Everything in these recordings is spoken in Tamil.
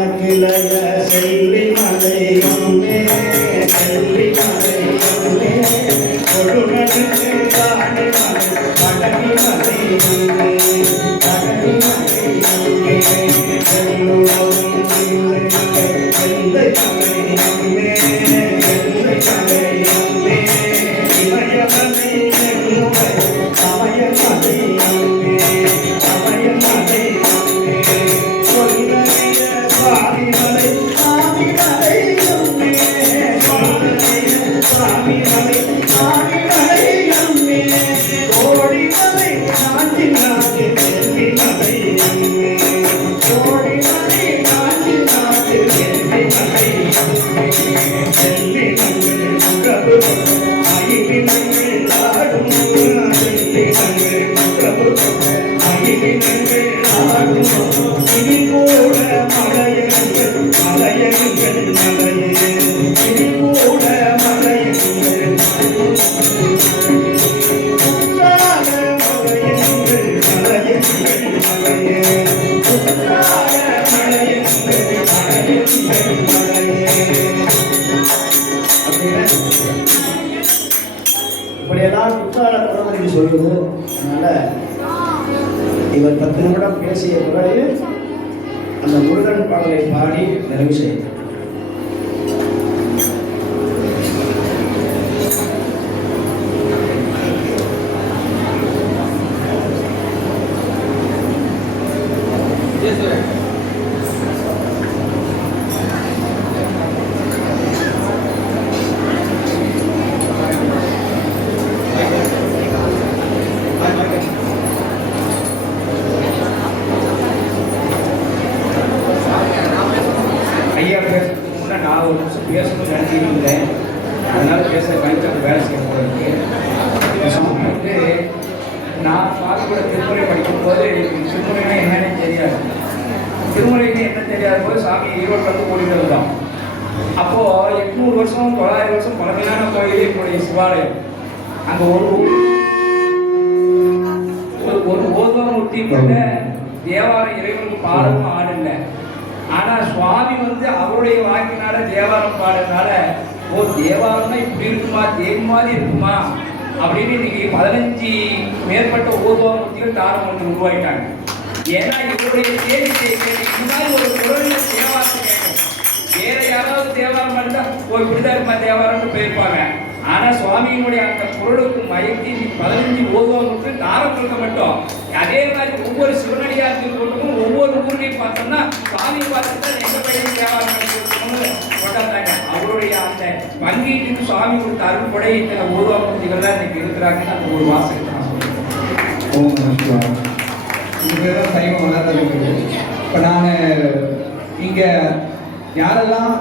எனக்கு செல்லி மங்கள் ஓதம் தேவாரம் இறைவனுக்கு பாடவும் ஆடல. ஆனா சுவாமி வந்து அவருடைய வாக்கினால தேவாரம் பாடுறதுனால ஓ தேவாரம்னா இப்படி இருக்குமா? தேவி மாதிரி இருக்குமா? அப்படின்னு இன்னைக்கு பதினஞ்சு மேற்பட்ட ஊர்வலத்திலும் தாரம் ஒன்று உருவாயிட்டாங்க ஏன்னா இவருடைய தேதி கேட்டு ஒரு குரல்ல தேவாரம் கேட்கும் வேற யாராவது தேவாரம் பண்ணா ஓ இப்படிதான் இருப்பா தேவாரம்னு போயிருப்பாங்க. ஆனா சுவாமியினுடைய அந்த குரலுக்கு மயக்கி நீ பதினஞ்சு ஓதுவாங்களுக்கு தாரம் கொடுக்க மாட்டோம். அதே மாதிரி ஒவ்வொரு சிவனடியார் கொண்டும் ஒவ்வொரு ஊர்லையும் பார்த்தோம்னா சுவாமி பார்த்துட்டு தான் எங்க பையன் தேவாரம் கொண்டாந்தாங்க அவருடைய அந்த பங்கீட்டுக்கு சுவாமி கொடுத்த அருள்படை இத்தனை ஓதுவா ஓதுவாமூர்த்திகள்லாம் இன்னைக்கு இருக்கிறாங்கன்னு அந்த ஒரு வாசகத்தை நான் சொல்றேன். சைவம் இப்போ நான் இங்கே யாரெல்லாம்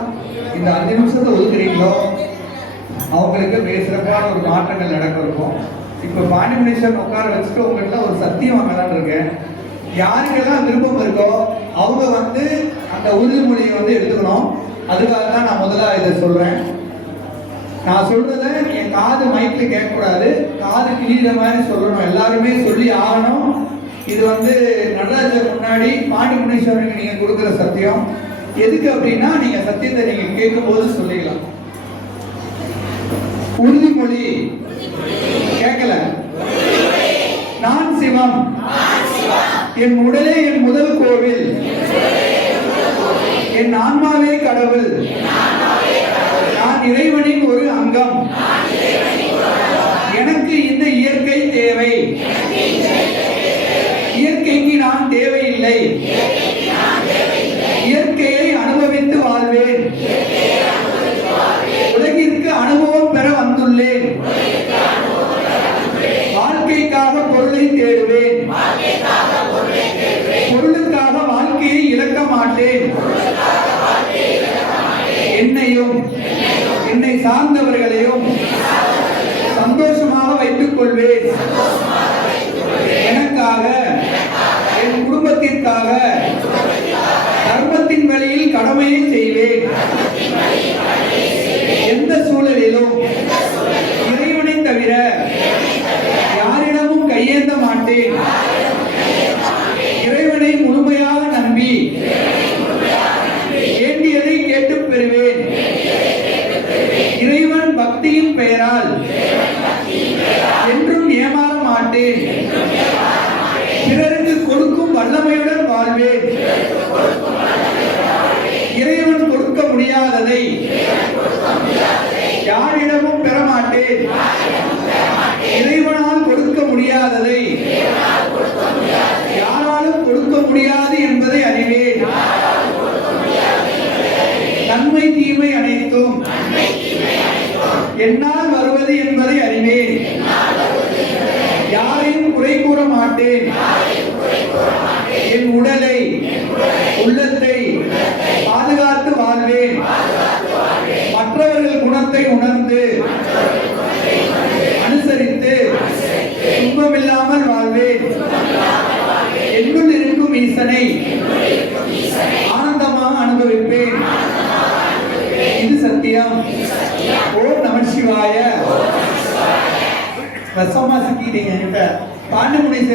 இந்த அஞ்சு நிமிஷத்தை ஒதுக்குறீங்களோ அவங்களுக்கு மிக சிறப்பான ஒரு மாற்றங்கள் நடக்க இருக்கும் இப்போ பாண்டி உட்கார வச்சுட்டு உங்கள்கிட்ட ஒரு சத்தியம் வாங்கலான் இருக்கேன். யாருக்கெல்லாம் விருப்பம் இருக்கோ அவங்க வந்து அந்த உறுதிமொழியை வந்து எடுத்துக்கணும். அதுக்காக தான் நான் முதல்ல இதை சொல்கிறேன் நான் சொல்றத என் காது மைக்ல கேட்கக்கூடாது. காது கிழிகிற மாதிரி சொல்லணும். எல்லாருமே சொல்லி ஆகணும். இது வந்து நடராஜர் முன்னாடி பாண்டி முனீஸ்வரனுக்கு நீங்க கொடுக்குற சத்தியம். எதுக்கு அப்படின்னா நீங்க சத்தியத்தை நீங்க கேட்கும் போது சொல்லிக்கலாம் உறுதிமொழி. கேட்கல. நான் சிவம். என் உடலே என் முதல் கோவில். என் ஆன்மாவே கடவுள். நான் இறைவனை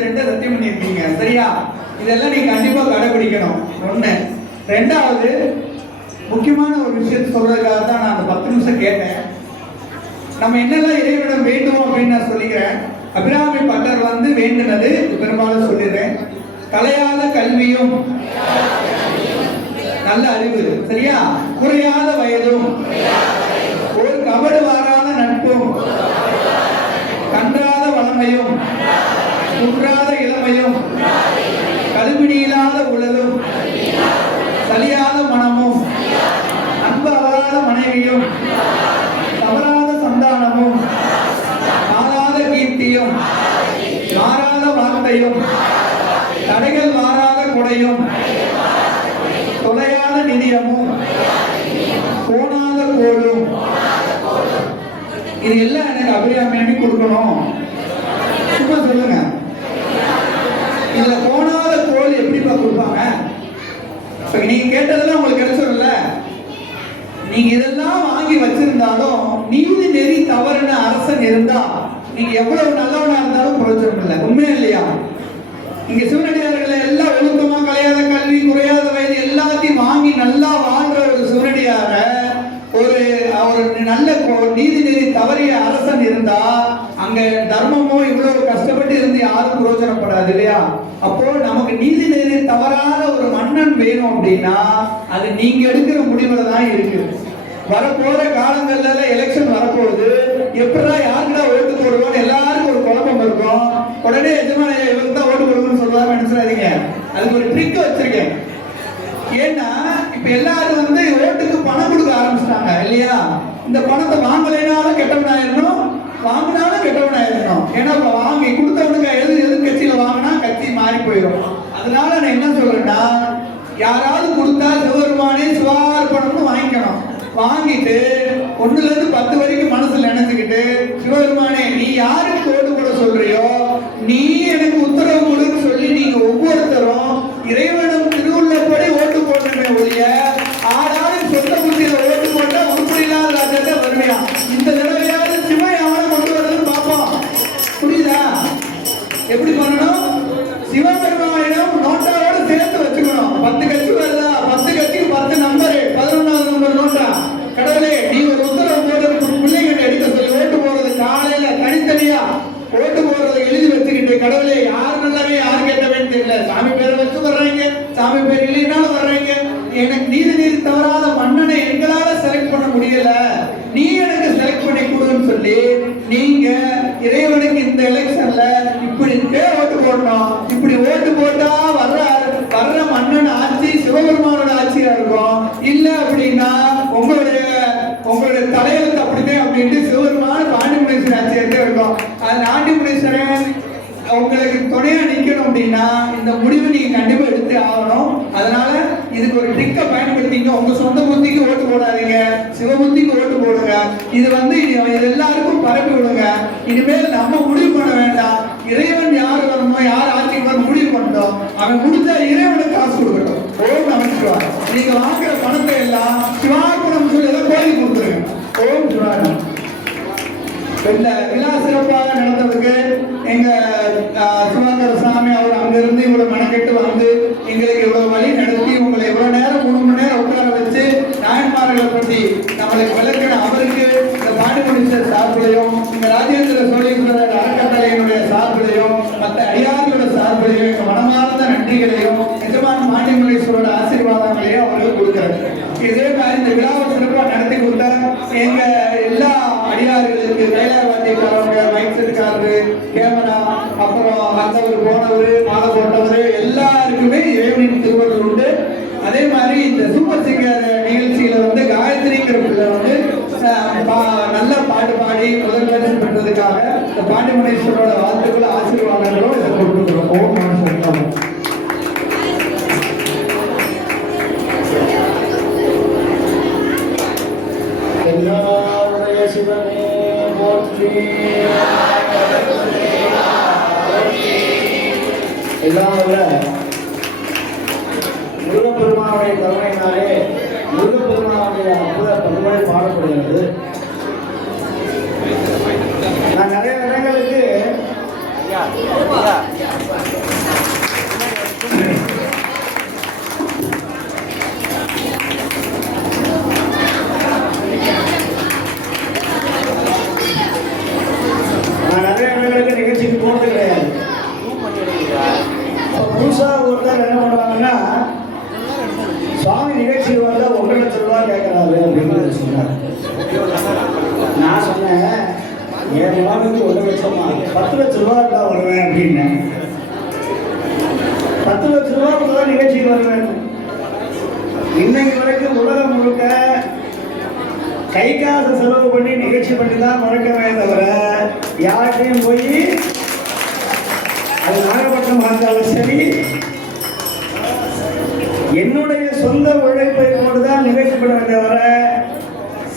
ரெண்டை சத்தியம் பண்ணியிருக்கீங்க. சரியா? இதெல்லாம் நீங்க கண்டிப்பா கடைபிடிக்கணும். ஒன்று ரெண்டாவது முக்கியமான ஒரு விஷயத்தை சொல்றதுக்காக தான் நான் அந்த பத்து நிமிஷம் கேட்டேன். நம்ம என்னெல்லாம் இறைவனம் வேண்டும் அப்படின்னு நான் சொல்லிக்கிறேன். அபிராமி பட்டர் வந்து வேண்டுனது பெரும்பாலும் சொல்லிடுறேன். கலையாத கல்வியும் நல்ல அறிவு சரியா? குறையாத வயதும் ஒரு கபடு வாராத நட்பும் கன்றாத வளமையும் குன்றாத இளமையும் கல்விடியில்லாத உடலும் சலியாத மனமும் அன்பு அவராத மனைவியும் தவறாத சந்தானமும் மாறாத கீர்த்தியும் மாறாத வார்த்தையும் தடைகள் மாறாத கொடையும் தொலையாத நிதியமும் போனாத கோலும். இது எல்லாம் எனக்கு அபிராமி கொடுக்கணும். சும்மா சொல்லுங்க. இதுல கோணாத கோல் எப்படிப்பா கொடுப்பாங்க? இப்ப நீங்க கேட்டதெல்லாம் உங்களுக்கு கிடைச்சிடும்ல நீங்க இதெல்லாம் வாங்கி வச்சிருந்தாலும் நீதி நெறி தவறுன அரசன் இருந்தா நீங்க எவ்வளவு நல்லவனா இருந்தாலும் பிரயோஜனம் இல்லை. உண்மையா இல்லையா? இங்க சிவனடியார்களை எல்லாம் ஒழுக்கமா கலையாத கல்வி குறையாத வயது எல்லாத்தையும் வாங்கி நல்லா வாழ்ற ஒரு சிவனடியார ஒரு அவர் நல்ல நீதி நெறி தவறிய அரசன் இருந்தா அங்க தர்மமோ இவ்வளவு கஷ்டப்பட்டு இருந்து யாரும் பிரயோஜனப்படாது இல்லையா? அப்போ நமக்கு நீதி நெறி தவறாத ஒரு மன்னன் வேணும் அப்படின்னா அது நீங்க எடுக்கிற முடிவுல தான் இருக்கு. வரப்போற காலங்கள்ல எலெக்ஷன் வரப்போகுது. எப்படா யாருக்குடா ஓட்டு போடுவோம் எல்லாருக்கும் ஒரு குழப்பம் இருக்கும். உடனே எஜமான இவங்க தான் ஓட்டு போடுவோம்னு சொல்றாங்க நினைச்சாதீங்க அதுக்கு ஒரு ட்ரிக் வச்சிருக்கேன். ஏன்னா இப்ப எல்லாரும் வந்து ஓட்டுக்கு பணம் கொடுக்க ஆரம்பிச்சிட்டாங்க இல்லையா? இந்த பணத்தை வாங்கலைனாலும் கெட்டவனாயிடணும் வாங்கினாலும் கெட்டவனாயிடணும் ஏன்னா வாங்கி கொடுத்தவனுக்கு எது எது கட்சியில வாங்கினா கட்சி மாறி போயிடும். அதனால நான் என்ன சொல்றேன்னா யாராவது கொடுத்தா சிவபெருமானே சிவார்ப்பணம்னு வாங்கிக்கணும். வாங்கிட்டு ஒண்ணுல இருந்து பத்து வரைக்கும் மனசுல நினைச்சுக்கிட்டு சிவபெருமானே நீ யாருக்கு கோடு கூட சொல்றியோ நீ எனக்கு உத்தரவு கொடுன்னு சொல்லி நீங்க ஒவ்வொருத்தரும் இறை அவன் முடிஞ்சா இறைவனுக்கு காசு கொடுக்கட்டும். ஓம் நமச்சிவாய் நீங்க வாங்குற பணத்தை எல்லாம் சிவார்ப்பணம் சொல்லி எல்லாம் கோயில் கொடுத்துருங்க. ஓம் சிவாயம் இந்த விழா சிறப்பாக நடந்ததுக்கு எங்க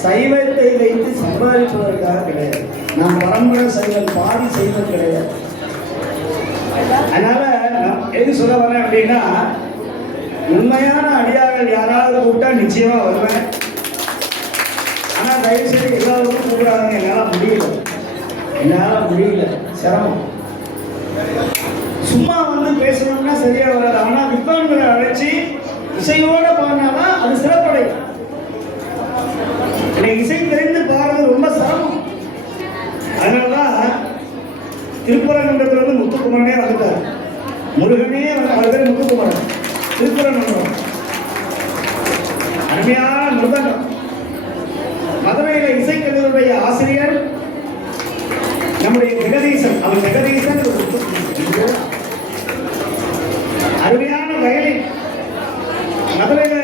சைவத்தை வைத்து சம்பாதிப்பதற்காக கிடையாது. நான் பரம்பரை சைவம் பாதி சைவம் கிடையாது. அதனால நான் எது சொல்ல வரேன் அப்படின்னா உண்மையான அடியார்கள் யாராவது கூப்பிட்டா நிச்சயமா வருவேன். ஆனா தயவு செய்து எல்லாருக்கும் கூப்பிடாங்க என்னால முடியல. என்னால முடியல. சிரமம். சும்மா வந்து பேசணும்னா சரியா வராது. ஆனா வித்வான்களை அழைச்சி இசையோட பாடினாதான் அது சிறப்படையும். எனக்கு இசை தெரிந்து பாடுறது ரொம்ப சிரமம். அதனாலதான் திருப்பரங்குன்றத்துல இருந்து முத்துக்குமரனே வந்துட்டார் முருகனே அவர் பேர் முத்துக்குமரன். திருப்பரங்குன்றம். அருமையான மிருதங்கம் மதுரையில இசைக்கல்லூருடைய ஆசிரியர் நம்முடைய ஜெகதீசன் அவர் ஜெகதீசன் ஒரு புத்தகம். அருமையான வயலின் மதுரையில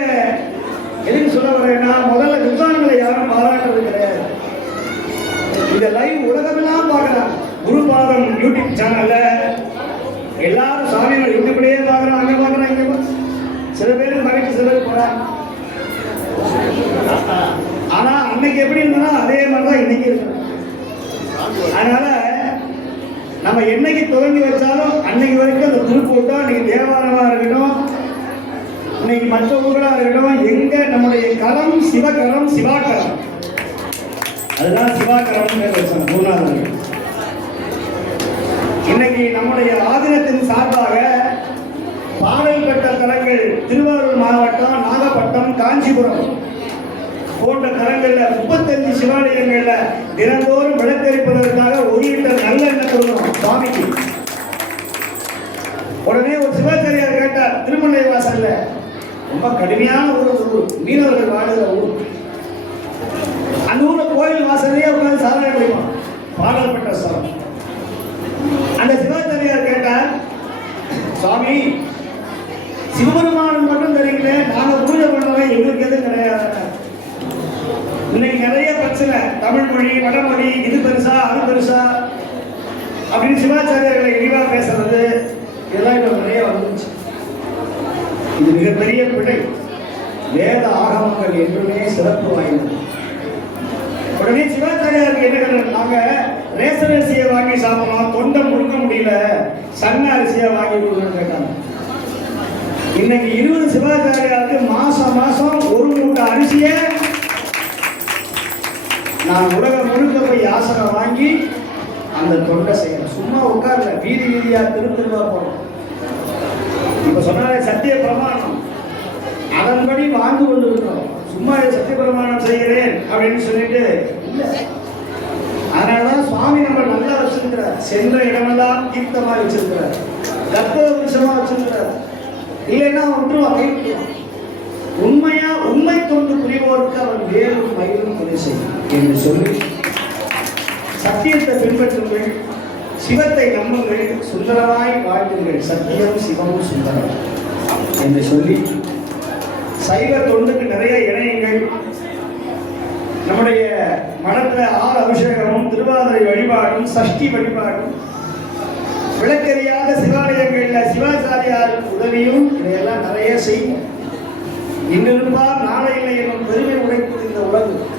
எதுக்கு சொல்ல வரேன்னா முதல்ல வித்வான்களை யாரும் பாராட்டுறது கிடையாது இந்த லைவ் உலகமெல்லாம் பார்க்கலாம் குருபாதம் யூடியூப் சேனல்ல எல்லாரும் சாமிகள் யூடியூப்லயே பார்க்கறாங்க அங்க பார்க்கறாங்க இங்க பார்க்கறாங்க. சில பேர் மறைச்சு சில பேர் போறாங்க ஆனா அன்னைக்கு எப்படி இருந்தனா அதே மாதிரி தான் இன்னைக்கு இருக்கு அதனால நம்ம என்னைக்கு துவங்கி வச்சாலும் அன்னைக்கு வரைக்கும் அந்த திருப்பூட்டா இன்னைக்கு தேவாரமா இருக்கட்டும் இன்னைக்கு மற்ற ஊர்களாக இருக்கட்டும் எங்க நம்முடைய கரம் சிவகரம் சிவாகரம். அதுதான் சிவாகரம் மூணாவது. இன்னைக்கு நம்முடைய ஆதீனத்தின் சார்பாக பாடல் பெற்ற தலங்கள் திருவாரூர் மாவட்டம் நாகப்பட்டினம் காஞ்சிபுரம் போன்ற தலங்களில் முப்பத்தஞ்சு சிவாலயங்களில் தினந்தோறும் விளக்கரிப்பதற்காக ஒரு லிட்டர் நல்லெண்ணெய் கொடுக்கணும் சுவாமிக்கு. உடனே ஒரு சிவாச்சாரியார் கேட்டார் திருமலை வாசல்ல ரொம்ப கடுமையான ஊர் ஊர். மீனவர்கள் வாழுகிற ஊர். அந்த ஊர்ல கோயில் வாசலையே உட்காந்து சாதனை கிடைக்கும் பாடல் பெற்ற சுவாமி. அந்த சிவாச்சாரியார் கேட்டார் சுவாமி சிவபெருமானம் மட்டும் தெரியல நாங்க பூஜை பண்ணவன் எங்களுக்கு எதுவும் கிடையாது. இன்னைக்கு நிறைய பிரச்சனை. தமிழ் மொழி வடமொழி இது பெருசா அது பெருசா. அப்படின்னு சிவாச்சாரியர்களை இழிவா பேசுறது இதெல்லாம் இன்னும் நிறைய வந்துச்சு. இது மிகப்பெரிய பிழை. வேத ஆகமங்கள் என்றுமே சிறப்பு வாய்ந்தது. உடனே சிவாச்சாரியாருக்கு என்ன கேட்டாரு? நாங்க ரேசன் அரிசியை வாங்கி சாப்பிடலாம். தொண்டை முழுக்க முடியல. சன்ன அரிசியை வாங்கி கொடுக்கணும்னு கேட்டாங்க. இன்னைக்கு இருபது சிவாச்சாரியாருக்கு மாசம் மாசம் ஒரு மூட்டை அரிசியை நான் உலகம் முழுக்க போய் ஆசனம் வாங்கி அந்த தொண்டை செய்யணும். சும்மா உட்கார்ல வீதி வீதியா திருத்தருவா போகணும். இப்ப சொன்னாலே சத்திய பிரமாணம். அதன்படி வாழ்ந்து கொண்டு இருக்கிறோம் சும்மா சத்திய பிரமாணம் செய்கிறேன் அப்படின்னு சொல்லிட்டு இல்ல. அதனாலதான் சுவாமி நம்ம நல்லா வச்சிருக்கிறார். சென்ற இடமெல்லாம் தீர்த்தமா வச்சிருக்கிறார். கற்ப விஷமா வச்சிருக்கிறார். இல்லைன்னா ஒன்றும் கை உண்மையா உண்மை தொண்டு புரிவோருக்கு அவன் வேலும் மயிலும் கொலை செய்யும். என்று சொல்லி சத்தியத்தை பின்பற்றுங்கள். சிவத்தை நம்புங்கள். சுந்தரமாய் வாழ்த்துங்கள். சத்தியம் சிவமும் சுந்தரம். என்று சொல்லி சைவ தொண்டுக்கு நிறைய இணையங்கள். நம்முடைய மடத்துல ஆறு அபிஷேகமும் திருவாதிரை வழிபாடும் சஷ்டி வழிபாடும் விளக்கறியாத சிவாலயங்கள்ல சிவாச்சாரியாருக்கு உதவியும் இதையெல்லாம் நிறைய செய்யும் இன்னிருப்பார் நாளை இல்லை என்னும் பெருமை உடைப்பது இந்த உலகம்.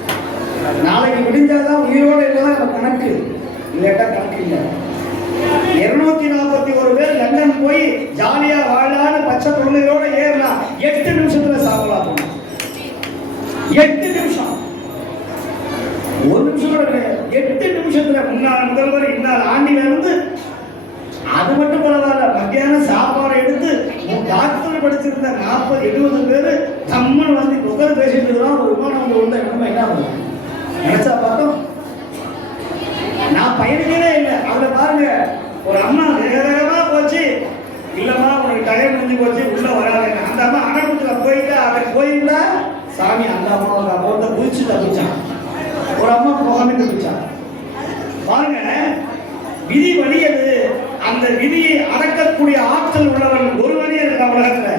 நாளைக்கு முடிஞ்சாதான் உயிரோடு இல்லதான் நம்ம கணக்கு. இல்லாட்டா கணக்கு இல்லை. இருநூத்தி நாற்பத்தி ஒரு பேர் லண்டன் போய் ஜாலியா வாழலான்னு பச்சை குழந்தைகளோட ஏறினா எட்டு நிமிஷத்துல சாப்பிடலாம் எட்டு நிமிஷம். ஒரு நிமிஷம் எட்டு நிமிஷத்துல முன்னாள் முதல்வர் இன்னால் ஆண்டில இருந்து அது மட்டும் பரவாயில்ல. மத்தியானம் சாப்பாடு எடுத்து டாக்டர் படிச்சிருந்த நாற்பது எழுபது பேர் தம்மன் வந்து உட்கார பேசிட்டு இருக்கிறோம் ஒரு விமானம் வந்து உள்ள என்ன ஆகுது? நினைச்சா பார்த்தோம் நான் பயணிக்கவே இல்லை. அவரை பாருங்க. ஒரு அம்மா வேகமா போச்சு. இல்லம்மா உனக்கு டைம் முடிஞ்சு போச்சு. உள்ள வராதுங்க அந்த அம்மா அணகுத்துல போயிட்டா அவன் போயிருந்தா சாமி அந்த அம்மா ஒரு அம்மா குதிச்சு தப்பிச்சான் ஒரு அம்மா போகாம தப்பிச்சான் பாருங்க விதி வலியது அந்த விதியை அடக்கக்கூடிய ஆற்றல் உள்ளவன் ஒருவனே இருக்க உலகத்துல.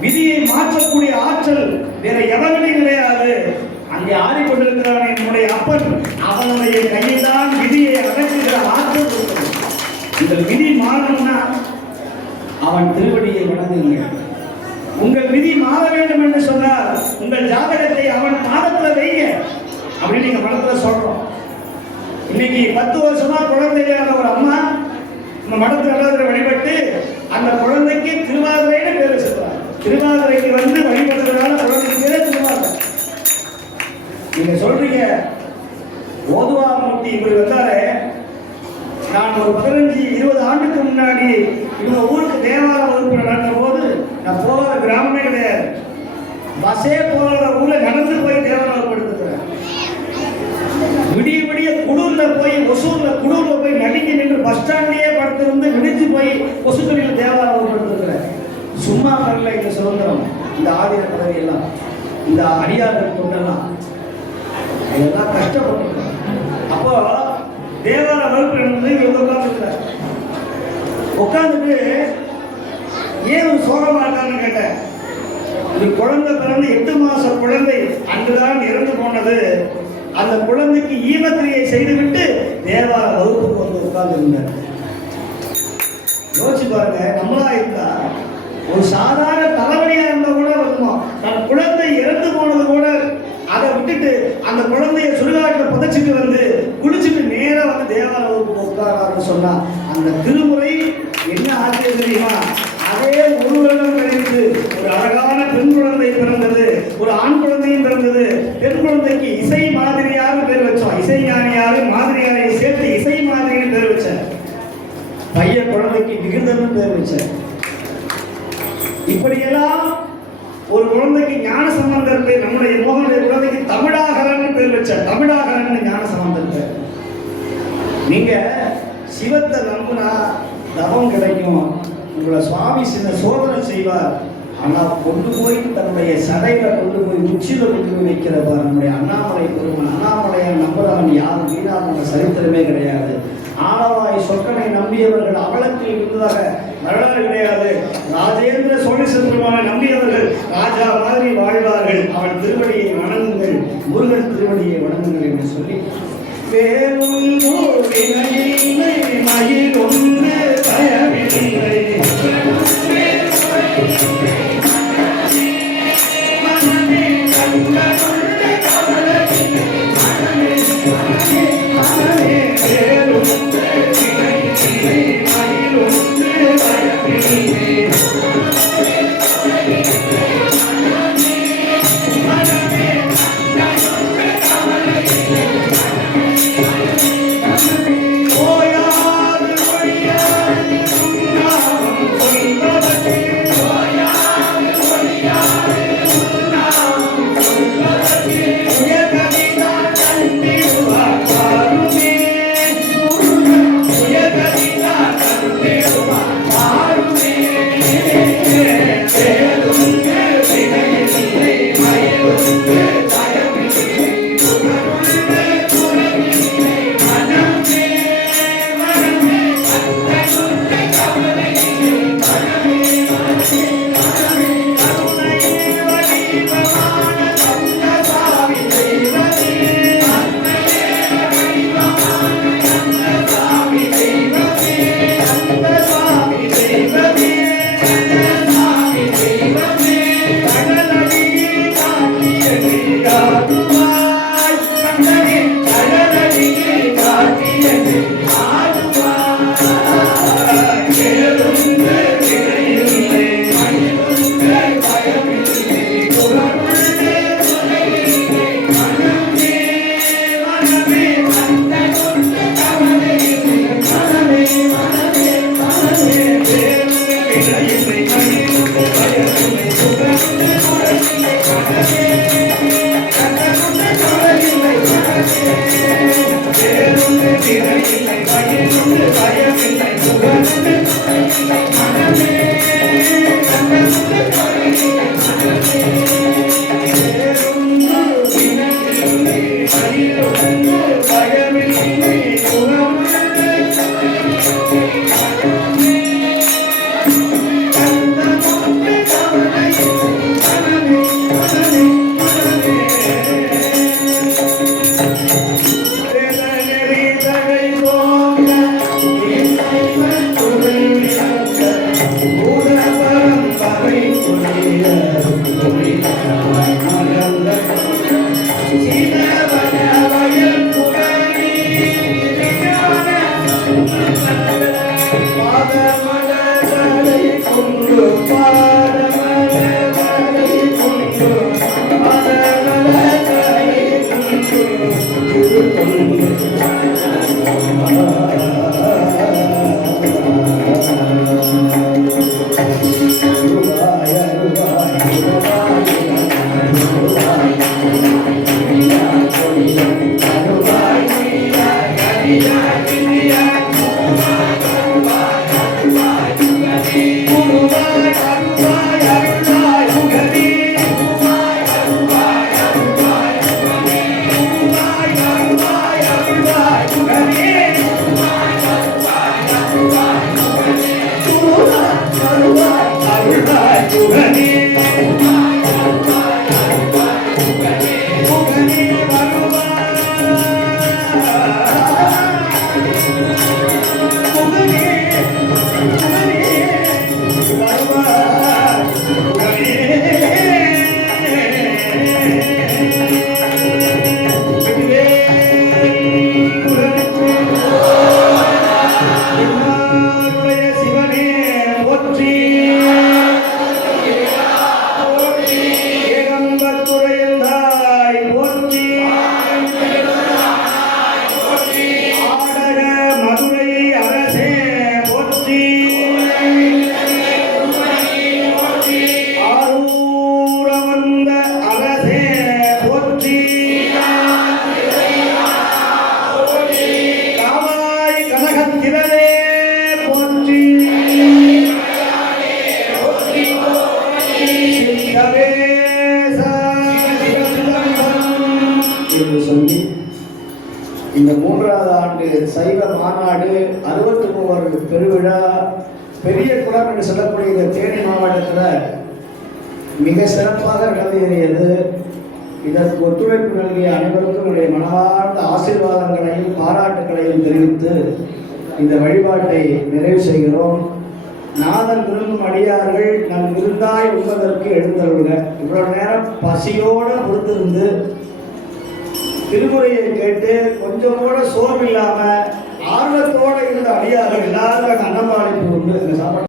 விதியை மாற்றக்கூடிய ஆற்றல் வேற எவனுமே கிடையாது. அங்கே ஆடிக்கொண்டிருக்கிறவன் என்னுடைய அப்பன். அவனுடைய கையில் தான் விதியை அகற்றுகிற ஆற்றல் இந்த விதி மாறணும்னா அவன் திருவடியை வணங்குங்கள். உங்கள் விதி மாற வேண்டும் என்று சொன்னால் உங்கள் ஜாதகத்தை அவன் பாதத்தில் வைங்க. அப்படின்னு நீங்க மனத்துல சொல்றோம். இன்னைக்கு பத்து வருஷமா குழந்தை இல்லாத ஒரு அம்மா நம்ம மடத்துல எல்லாத்துல வழிபட்டு அந்த குழந்தைக்கு திருவாதிரைன்னு பேர் வச்சிருக்காங்க திருவாதிரைக்கு வந்து வழிபடுறதுனால குழந்தை நீங்க சொல்றீங்க ஓதுவா மூர்த்தி இப்படி வந்தாரு நான் ஒரு பதினஞ்சு இருபது ஆண்டுக்கு முன்னாடி இவங்க ஊருக்கு தேவார வகுப்பு நடந்த போது நான் போகாத கிராமமே கிடையாது. பஸ்ஸே போகாத ஊர்ல நடந்து போய் தேவாலய வகுப்பு எடுத்துக்கிறேன். விடிய விடிய குடூர்ல போய் ஒசூர்ல குடூர்ல போய் நடுங்கி நின்று பஸ் ஸ்டாண்ட்லயே படுத்திருந்து விடிஞ்சு போய் ஒசுத்தொழில தேவாலய வகுப்பு எடுத்துக்கிறேன். சும்மா வரல இந்த சுதந்திரம் இந்த ஆதிர பதவி எல்லாம் இந்த அடியார்கள் கொண்டெல்லாம் இதெல்லாம் கஷ்டப்பட்டிருக்கோம் அப்போ தேவார வகுப்பு நடந்து இவங்க உட்காந்துருக்கிறார் உட்காந்துட்டு ஏன் ஒரு சோகமா இருக்கான்னு கேட்டேன். இந்த குழந்தை பிறந்து எட்டு மாச குழந்தை அன்றுதான் இறந்து போனது. அந்த குழந்தைக்கு ஈமக்கிரியை செய்துவிட்டு தேவார வகுப்புக்கு வந்து உட்கார்ந்து யோசிச்சு பாருங்க நம்மளா இருந்தா ஒரு சாதாரண தலைவலியா இருந்தா கூட வருமா தன் குழந்தை இறந்து போனது கூட அதை விட்டுட்டு அந்த குழந்தைய சுடுகாட்டில் புதைச்சிட்டு வந்து குளிச்சுட்டு நேராக வந்து தேவாலயத்துக்கு வகுப்புக்கு உட்காராருன்னு சொன்னா அந்த திருமுறை என்ன ஆச்சரிய தெரியுமா? அதே ஒரு வருடம் கழித்து ஒரு அழகான பெண் குழந்தை பிறந்தது ஒரு ஆண் குழந்தையும் பிறந்தது. பெண் குழந்தைக்கு இசை மாதிரியாக பேர் வச்சோம். இசை ஞானியாரு மாதிரியாரையும் சேர்த்து இசை மாதிரின்னு பேர் வச்சேன். பையன் குழந்தைக்கு விகிதம்னு பேர் வச்சேன் இப்படியெல்லாம் ஒரு குழந்தைக்கு ஞான சம்பந்தர் பேர் நம்முடைய மோகனுடைய குழந்தைக்கு தமிழாகரன் பேர் வச்ச தமிழாகரன் ஞான சம்பந்தர் பேர் நீங்க சிவத்தை நம்புனா தவம் கிடைக்கும் உங்களை சுவாமி சின்ன சோதனை செய்வார். ஆனால் கொண்டு போய் தன்னுடைய சடையில கொண்டு போய் உச்சியில கொண்டு போய் வைக்கிறவர் நம்முடைய அண்ணாமலை பெருமன். அண்ணாமலையை நம்புறவன் யாரும் வீணாக சரித்திரமே கிடையாது. ஆளவாய் சொற்கனை நம்பியவர்கள் அவலத்தில் இருந்ததாக வரலாறு கிடையாது. ராஜேந்திர சோழேஸ்வர பெருமானை நம்பியவர்கள் ராஜா மாதிரி வாழ்வார்கள். அவன் திருவடியை வணங்குங்கள் முருகன் திருவடியை வணங்குங்கள் என்று சொல்லி வேலும் மயில் ஒன்று இந்த மூன்றாவது ஆண்டு சைவ மாநாடு அறுபத்தி மூவர் பெருவிழா பெரிய குளம் என்று சொல்லக்கூடிய இந்த தேனி மாவட்டத்தில் மிக சிறப்பாக நடந்தேறியது இதற்கு ஒத்துழைப்பு நல்கிய அனைவருக்கும் என்னுடைய மனமார்ந்த ஆசீர்வாதங்களையும் பாராட்டுகளையும் தெரிவித்து இந்த வழிபாட்டை நிறைவு செய்கிறோம். நாதன் விரும்பும் அடியார்கள் நம் விருந்தாய் உண்பதற்கு எழுந்தருள்க. இவ்வளவு நேரம் பசியோடு பொறுத்திருந்து திருமுறையை கேட்டு கொஞ்சம் கூட சோர்வில்லாம ஆர்வத்தோட இருந்த அடியார்கள் எல்லாருமே அன்னமாளிப்பு உண்டு. இந்த சாப்பாடு